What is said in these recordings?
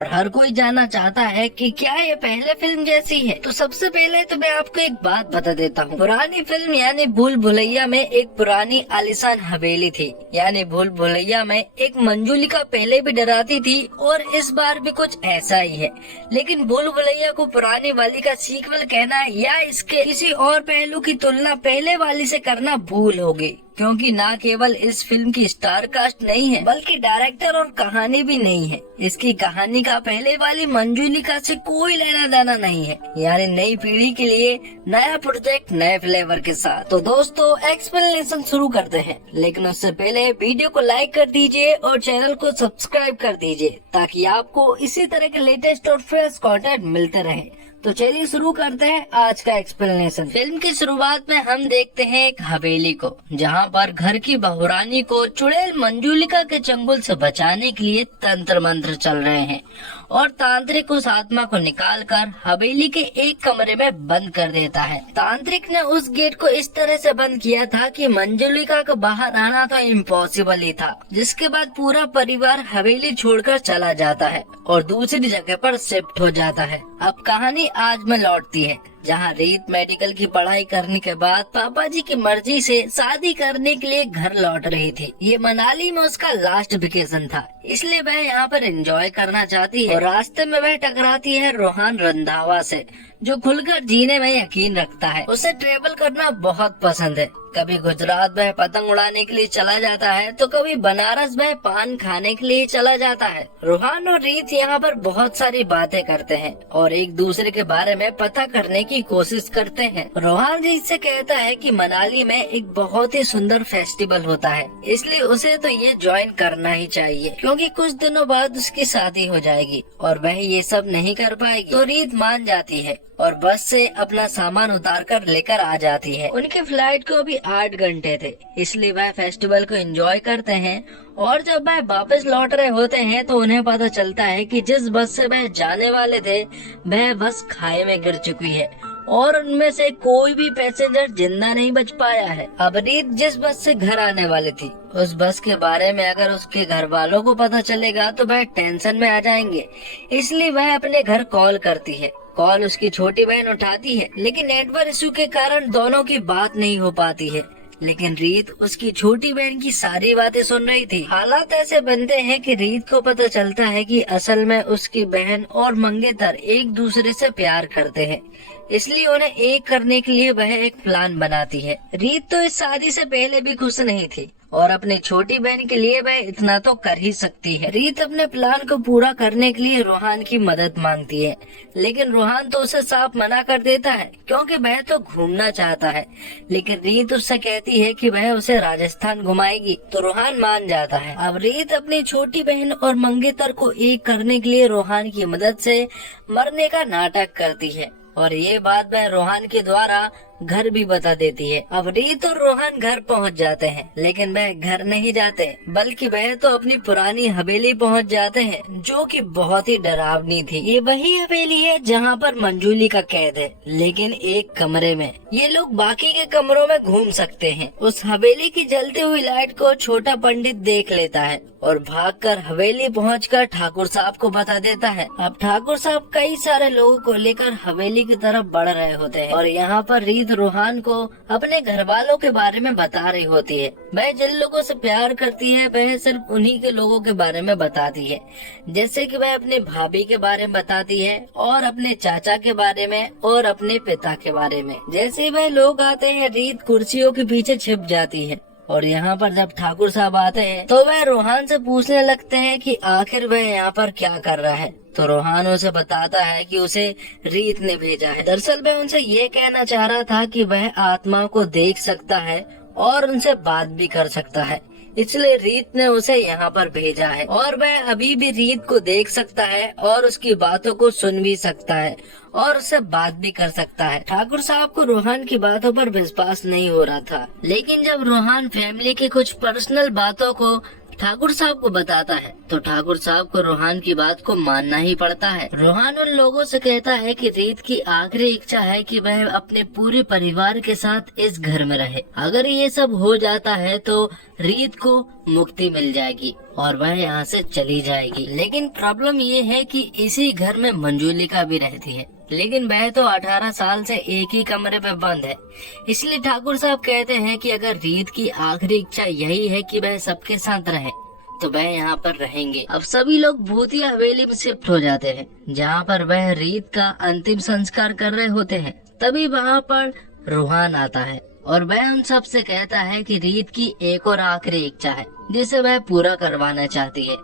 और हर कोई जानना चाहता है कि क्या ये पहले फिल्म जैसी है। तो सबसे पहले तो मैं आपको एक बात बता देता हूँ। पुरानी फिल्म यानी भूल भुलैया में एक पुरानी आलीशान हवेली थी। यानी भूल भुलैया में एक मंजुलिका पहले भी डराती थी और इस बार भी कुछ ऐसा ही है। लेकिन भूल भुलैया को पुरानी वाली का सीक्वल कहना या इसके किसी और पहलू की तुलना पहले वाली से करना भूल होगी, क्योंकि न केवल इस फिल्म की स्टार कास्ट नहीं है बल्कि डायरेक्टर और कहानी भी नहीं है। इसकी कहानी का पहले वाली मंजुलिका से कोई लेना देना नहीं है। यानी नई पीढ़ी के लिए नया प्रोजेक्ट नए फ्लेवर के साथ। तो दोस्तों एक्सप्लेनेशन शुरू करते हैं, लेकिन उससे पहले वीडियो को लाइक कर दीजिए और चैनल को सब्सक्राइब कर दीजिए ताकि आपको इसी तरह के लेटेस्ट और फ्रेश कंटेंट मिलते रहे। तो चलिए शुरू करते हैं आज का एक्सप्लेनेशन। फिल्म की शुरुआत में हम देखते हैं एक हवेली को, जहां पर घर की बहुरानी को चुड़ैल मंजुलिका के चंगुल से बचाने के लिए तंत्र मंत्र चल रहे हैं और तांत्रिक उस आत्मा को निकालकर हवेली के एक कमरे में बंद कर देता है। तांत्रिक ने उस गेट को इस तरह से बंद किया था कि मंजुलिका का बाहर आना तो इम्पॉसिबल ही था, जिसके बाद पूरा परिवार हवेली छोड़कर चला जाता है और दूसरी जगह पर शिफ्ट हो जाता है। अब कहानी आज में लौटती है, जहां रीत मेडिकल की पढ़ाई करने के बाद पापा जी की मर्जी से शादी करने के लिए घर लौट रही थी। ये मनाली में उसका लास्ट वेकेशन था, इसलिए वह यहाँ पर एंजॉय करना चाहती है और रास्ते में वह टकराती है रोहन रंधावा से, जो खुलकर जीने में यकीन रखता है। उसे ट्रेवल करना बहुत पसंद है। कभी गुजरात वह पतंग उड़ाने के लिए चला जाता है तो कभी बनारस वह पान खाने के लिए चला जाता है। रोहन और रीत यहाँ पर बहुत सारी बातें करते हैं और एक दूसरे के बारे में पता करने की कोशिश करते हैं। रोहन रीत से कहता है कि मनाली में एक बहुत ही सुंदर फेस्टिवल होता है, इसलिए उसे तो ये ज्वाइन करना ही चाहिए, क्योंकि कुछ दिनों बाद उसकी शादी हो जाएगी और वह ये सब नहीं कर पाएगी। तो रीत मान जाती है और बस से अपना सामान उतार कर लेकर आ जाती है। उनकी फ्लाइट को भी 8 घंटे थे, इसलिए वह फेस्टिवल को एंजॉय करते हैं। और जब वह वापस लौट रहे होते हैं तो उन्हें पता चलता है कि जिस बस से वह जाने वाले थे वह बस खाई में गिर चुकी है और उनमें से कोई भी पैसेंजर जिंदा नहीं बच पाया है। अब रीत जिस बस से घर आने वाली थी, उस बस के बारे में अगर उसके घर वालों को पता चलेगा तो वह टेंशन में आ जाएंगे, इसलिए वह अपने घर कॉल करती है। कॉल उसकी छोटी बहन उठाती है, लेकिन नेटवर्क इशू के कारण दोनों की बात नहीं हो पाती है। लेकिन रीत उसकी छोटी बहन की सारी बातें सुन रही थी। हालात ऐसे बनते हैं कि रीत को पता चलता है कि असल में उसकी बहन और मंगेतर एक दूसरे से प्यार करते हैं, इसलिए उन्हें एक करने के लिए वह एक प्लान बनाती है। रीत तो इस शादी से पहले भी खुश नहीं थी और अपनी छोटी बहन के लिए वह इतना तो कर ही सकती है। रीत अपने प्लान को पूरा करने के लिए रोहन की मदद मांगती है, लेकिन रोहन तो उसे साफ मना कर देता है, क्योंकि वह तो घूमना चाहता है। लेकिन रीत उससे कहती है कि वह उसे राजस्थान घुमाएगी, तो रोहन मान जाता है। अब रीत अपनी छोटी बहन और मंगेतर को एक करने के लिए रोहन की मदद से मरने का नाटक करती है और ये बात वह रोहन के द्वारा घर भी बता देती है। अब रीत और रोहन घर पहुंच जाते हैं, लेकिन वह घर नहीं जाते बल्कि वह तो अपनी पुरानी हवेली पहुंच जाते हैं, जो कि बहुत ही डरावनी थी। ये वही हवेली है जहां पर मंजुलिका कैद है, लेकिन एक कमरे में। ये लोग बाकी के कमरों में घूम सकते हैं। उस हवेली की जलती हुई लाइट को छोटा पंडित देख लेता है और भागकर हवेली पहुंचकर ठाकुर साहब को बता देता है। अब ठाकुर साहब कई सारे लोगों को लेकर हवेली की तरफ बढ़ रहे होते हैं और यहाँ पर रीत रोहन को अपने घर वालों के बारे में बता रही होती है। वह जिन लोगों से प्यार करती है वह सिर्फ उन्हीं के लोगों के बारे में बताती है, जैसे कि वह अपने भाभी के बारे में बताती है और अपने चाचा के बारे में और अपने पिता के बारे में। जैसे वह लोग आते हैं रीत कुर्सियों के पीछे छिप जाती है और यहाँ पर जब ठाकुर साहब आते हैं तो वह रोहन से पूछने लगते हैं कि आखिर वह यहाँ पर क्या कर रहा है। तो रोहन उसे बताता है कि उसे रीत ने भेजा है। दरअसल वह उनसे ये कहना चाह रहा था कि वह आत्मा को देख सकता है और उनसे बात भी कर सकता है, इसलिए रीत ने उसे यहाँ पर भेजा है और वह अभी भी रीत को देख सकता है और उसकी बातों को सुन भी सकता है और उससे बात भी कर सकता है। ठाकुर साहब को रोहन की बातों पर विश्वास नहीं हो रहा था, लेकिन जब रोहन फैमिली की कुछ पर्सनल बातों को ठाकुर साहब को बताता है तो ठाकुर साहब को रोहान की बात को मानना ही पड़ता है। रोहान उन लोगों से कहता है कि रीत की आखिरी इच्छा है कि वह अपने पूरे परिवार के साथ इस घर में रहे। अगर ये सब हो जाता है तो रीत को मुक्ति मिल जाएगी और वह यहाँ से चली जाएगी। लेकिन प्रॉब्लम ये है कि इसी घर में मंजूलिका भी रहती है, लेकिन वह तो 18 साल से एक ही कमरे में बंद है। इसलिए ठाकुर साहब कहते हैं कि अगर रीत की आखिरी इच्छा यही है कि वह सबके साथ रहे तो वह यहाँ पर रहेंगे। अब सभी लोग भूतिया हवेली में शिफ्ट हो जाते हैं, जहाँ पर वह रीत का अंतिम संस्कार कर रहे होते हैं। तभी वहाँ पर रोहान आता है और वह उन सब से कहता है कि रीत की एक और आखिरी इच्छा है जिसे वह पूरा करवाना चाहती है,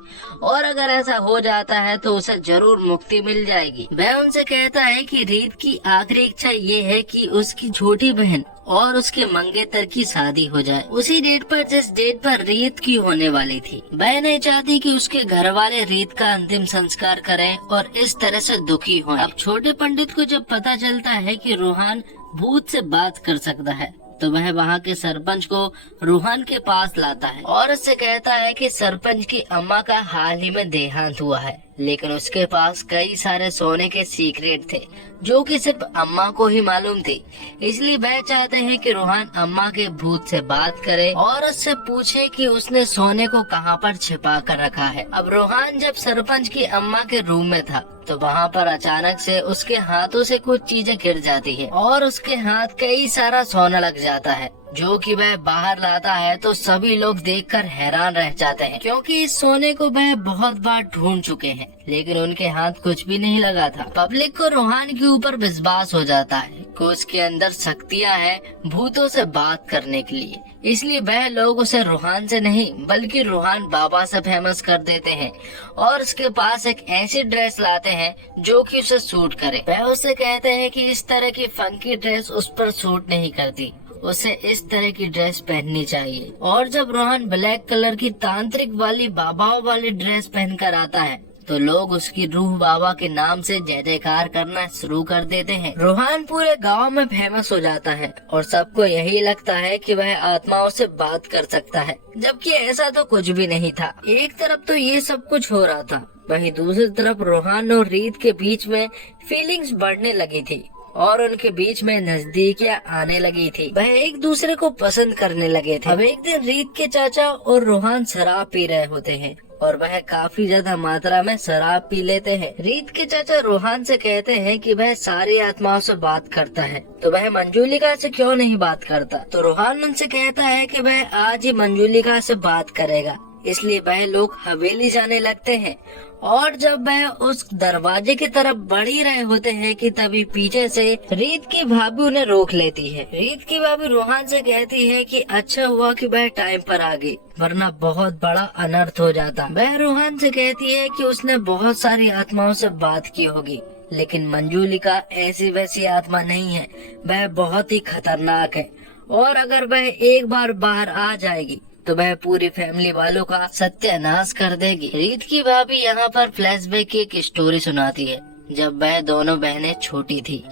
और अगर ऐसा हो जाता है तो उसे जरूर मुक्ति मिल जाएगी। वह उनसे कहता है कि रीत की आखिरी इच्छा ये है कि उसकी छोटी बहन और उसके मंगेतर की शादी हो जाए उसी डेट पर जिस डेट पर रीत की होने वाली थी। वह नहीं चाहती कि उसके घर वाले रीत का अंतिम संस्कार करें और इस तरह से दुखी हों। अब छोटे पंडित को जब पता चलता है कि रोहान भूत से बात कर सकता है तो वह वहाँ के सरपंच को रोहान के पास लाता है और उससे कहता है कि सरपंच की अम्मा का हाल ही में देहांत हुआ है, लेकिन उसके पास कई सारे सोने के सीक्रेट थे जो कि सिर्फ अम्मा को ही मालूम थी। इसलिए वह चाहते हैं कि रोहान अम्मा के भूत से बात करे और उससे पूछे कि उसने सोने को कहाँ पर छिपा कर रखा है। अब रोहान जब सरपंच की अम्मा के रूम में था तो वहाँ पर अचानक से उसके हाथों से कुछ चीजें गिर जाती है और उसके हाथ कई सारा सोना लग जाता है जो कि वह बाहर लाता है। तो सभी लोग देखकर हैरान रह जाते हैं क्योंकि इस सोने को वह बहुत बार ढूंढ चुके हैं, लेकिन उनके हाथ कुछ भी नहीं लगा था। पब्लिक को रोहान के ऊपर विश्वास हो जाता है कि उसके अंदर शक्तियाँ हैं भूतों से बात करने के लिए। इसलिए वह लोग उसे रोहान से नहीं बल्कि रोहान बाबा से फेमस कर देते हैं और उसके पास एक ऐसी ड्रेस लाते हैं जो कि उसे सूट करे। वह उससे कहते हैं कि इस तरह की फंकी ड्रेस उस पर सूट नहीं करती, उसे इस तरह की ड्रेस पहननी चाहिए। और जब रोहन ब्लैक कलर की तांत्रिक वाली बाबाओं वाली ड्रेस पहनकर आता है तो लोग उसकी रूह बाबा के नाम से जय जयकार करना शुरू कर देते हैं। रोहान पूरे गांव में फेमस हो जाता है और सबको यही लगता है कि वह आत्माओं से बात कर सकता है, जबकि ऐसा तो कुछ भी नहीं था। एक तरफ तो ये सब कुछ हो रहा था, वहीं दूसरी तरफ रोहान और रीत के बीच में फीलिंग्स बढ़ने लगी थी और उनके बीच में नजदीकियां आने लगी थी। वह एक दूसरे को पसंद करने लगे थे। अब एक दिन रीत के चाचा और रोहान शराब पी रहे होते हैं और वह काफी ज्यादा मात्रा में शराब पी लेते हैं। रीत के चाचा रोहान से कहते हैं कि वह सारी आत्माओं से बात करता है तो वह मंजूलिका से क्यों नहीं बात करता। तो रोहान उनसे कहता है कि वह आज ही मंजूलिका से बात करेगा। इसलिए वह लोग हवेली जाने लगते हैं और जब वह उस दरवाजे की तरफ बढ़ ही रहे होते हैं कि तभी पीछे से रीत की भाभी उन्हें रोक लेती है। रीत की भाभी रोहान से कहती है कि अच्छा हुआ कि वह टाइम पर आ गई, वरना बहुत बड़ा अनर्थ हो जाता। वह रोहान से कहती है कि उसने बहुत सारी आत्माओं से बात की होगी, लेकिन मंजूलिका ऐसी वैसी आत्मा नहीं है, वह बहुत ही खतरनाक है और अगर वह एक बार बाहर आ जाएगी तो वह पूरी फैमिली वालों का सत्यानाश कर देगी। रीत की भाभी यहाँ पर फ्लैशबैक की एक स्टोरी सुनाती है जब वह दोनों बहनें छोटी थी।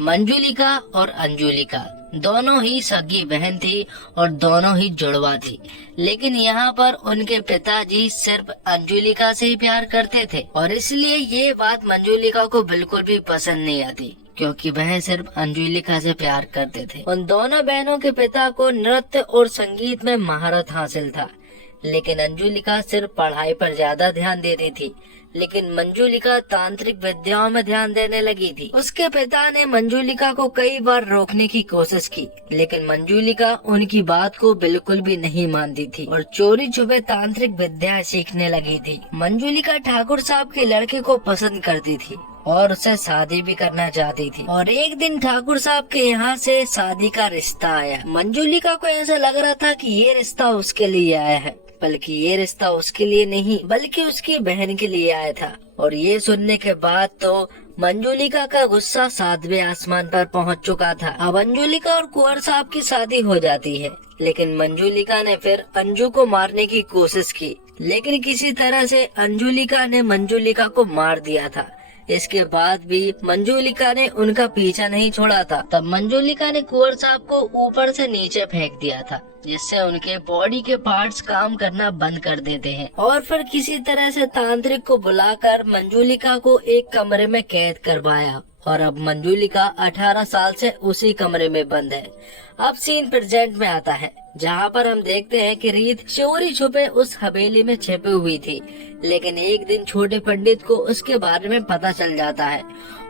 मंजूलिका और अंजुलिका दोनों ही सगी बहन थी और दोनों ही जुड़वा थी, लेकिन यहाँ पर उनके पिताजी सिर्फ अंजुलिका से ही प्यार करते थे और इसलिए ये बात मंजूलिका को बिल्कुल भी पसंद नहीं आती क्योंकि वह सिर्फ अंजुलिका से प्यार करते थे। उन दोनों बहनों के पिता को नृत्य और संगीत में महारत हासिल था, लेकिन अंजुलिका सिर्फ पढ़ाई पर ज्यादा ध्यान देती थी, लेकिन मंजूलिका तांत्रिक विद्याओं में ध्यान देने लगी थी। उसके पिता ने मंजूलिका को कई बार रोकने की कोशिश की, लेकिन मंजूलिका उनकी बात को बिल्कुल भी नहीं मानती थी और चोरी छुपे तांत्रिक विद्या सीखने लगी थी। मंजूलिका ठाकुर साहब के लड़के को पसंद करती थी और उससे शादी भी करना चाहती थी और एक दिन ठाकुर साहब के यहाँ से शादी का रिश्ता आया। मंजूलिका को ऐसा लग रहा था कि ये रिश्ता उसके लिए आया है, बल्कि ये रिश्ता उसके लिए नहीं बल्कि उसकी बहन के लिए आया था। और ये सुनने के बाद तो मंजूलिका का गुस्सा 7वें आसमान पर पहुंच चुका था। अब अंजुलिका और कुंवर साहब की शादी हो जाती है, लेकिन मंजूलिका ने फिर अंजू को मारने की कोशिश की, लेकिन किसी तरह से अंजुलिका ने मंजूलिका को मार दिया था। इसके बाद भी मंजुलिका ने उनका पीछा नहीं छोड़ा था। तब मंजुलिका ने कुंवर साहब को ऊपर से नीचे फेंक दिया था, जिससे उनके बॉडी के पार्ट्स काम करना बंद कर देते हैं। और फिर किसी तरह से तांत्रिक को बुलाकर मंजुलिका को एक कमरे में कैद करवाया और अब मंजुलिका 18 साल से उसी कमरे में बंद है। अब सीन प्रेजेंट में आता है, जहाँ पर हम देखते हैं कि रीत चोरी छुपे उस हवेली में छिपी हुई थी, लेकिन एक दिन छोटे पंडित को उसके बारे में पता चल जाता है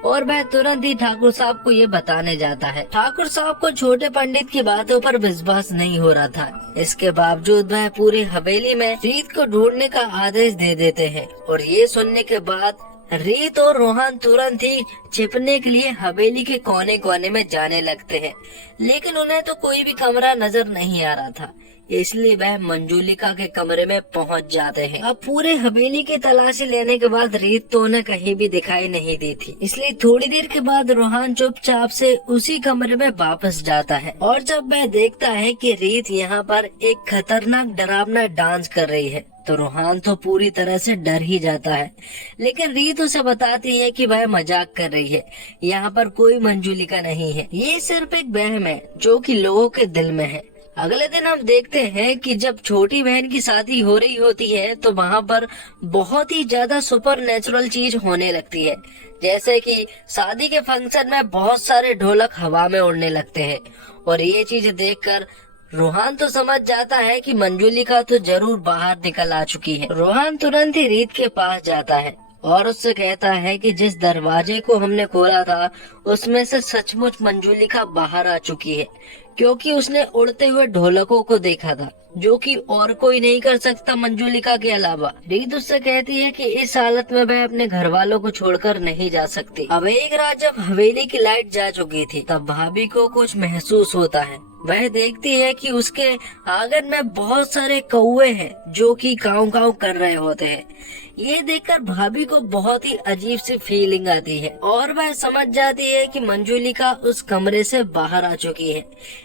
और वह तुरंत ही ठाकुर साहब को ये बताने जाता है। ठाकुर साहब को छोटे पंडित की बातों पर विश्वास नहीं हो रहा था। इसके बावजूद वह पूरी हवेली में रीत को ढूंढने का आदेश दे देते हैं और ये सुनने के बाद रीत और रोहन तुरंत ही छिपने के लिए हवेली के कोने कोने में जाने लगते हैं, लेकिन उन्हें तो कोई भी कमरा नजर नहीं आ रहा था, इसलिए वह मंजुलिका के कमरे में पहुंच जाते हैं। अब पूरे हवेली की तलाशी लेने के बाद रीत तो उन्हें कहीं भी दिखाई नहीं दी थी, इसलिए थोड़ी देर के बाद रोहन चुपचाप से उसी कमरे में वापस जाता है और जब वह देखता है कि रीत यहाँ पर एक खतरनाक डरावना डांस कर रही है तो रोहन तो पूरी तरह से डर ही जाता है, लेकिन रीत उसे बताती है कि वह मजाक कर रही है, यहाँ पर कोई मंजुलिका नहीं है, ये सिर्फ एक वहम है जो कि लोगों के दिल में है। अगले दिन हम देखते हैं कि जब छोटी बहन की शादी हो रही होती है तो वहाँ पर बहुत ही ज्यादा सुपर नेचुरल चीज होने लगती है, जैसे कि शादी के फंक्शन में बहुत सारे ढोलक हवा में उड़ने लगते हैं और ये चीज देखकर रोहन तो समझ जाता है कि मंजुलिका तो जरूर बाहर निकल आ चुकी है। रोहन तुरंत ही रीत के पास जाता है और उससे कहता है कि जिस दरवाजे को हमने खोला था उसमें से सचमुच मंजुलिका बाहर आ चुकी है, क्योंकि उसने उड़ते हुए ढोलकों को देखा था, जो कि और कोई नहीं कर सकता मंजुलिका के अलावा। रीत उससे कहती है कि इस हालत में वह अपने घर वालों को छोड़कर नहीं जा सकती। अब एक रात जब हवेली की लाइट जा चुकी थी तब भाभी को कुछ महसूस होता है। वह देखती है कि उसके आंगन में बहुत सारे कौवे हैं जो कि काऊ काऊ कर रहे होते हैं। ये देखकर भाभी को बहुत ही अजीब सी फीलिंग आती है और वह समझ जाती है कि मंजुलिका उस कमरे से बाहर आ चुकी है,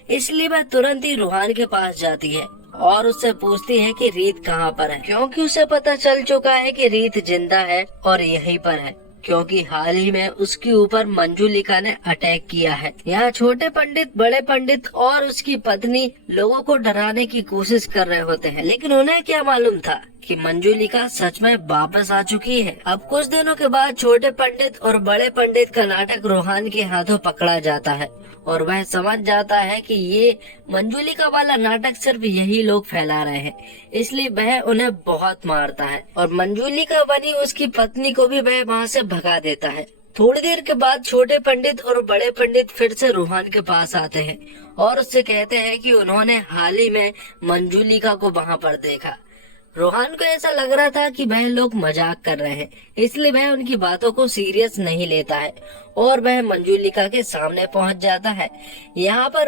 इसलिए वह तुरंत ही रोहन के पास जाती है और उससे पूछती है कि रीत कहाँ पर है, क्योंकि उसे पता चल चुका है कि रीत जिंदा है और यहीं पर है, क्योंकि हाल ही में उसके ऊपर मंजुलिका ने अटैक किया है। यहाँ छोटे पंडित, बड़े पंडित और उसकी पत्नी लोगों को डराने की कोशिश कर रहे होते हैं, लेकिन उन्हें क्या मालूम था कि मंजुलिका सच में वापस आ चुकी है। अब कुछ दिनों के बाद छोटे पंडित और बड़े पंडित का नाटक रोहन के हाथों पकड़ा जाता है और वह समझ जाता है कि ये मंजुलिका वाला नाटक सिर्फ यही लोग फैला रहे हैं, इसलिए वह उन्हें बहुत मारता है और मंजुलिका बनी उसकी पत्नी को भी वह वहाँ से भगा देता है। थोड़ी देर के बाद छोटे पंडित और बड़े पंडित फिर से रोहन के पास आते हैं और उससे कहते हैं कि उन्होंने हाल ही में मंजुलिका को वहाँ पर देखा। रोहन को ऐसा लग रहा था कि वह लोग मजाक कर रहे हैं, इसलिए वह उनकी बातों को सीरियस नहीं लेता है और वह मंजुलिका के सामने पहुंच जाता है। यहाँ पर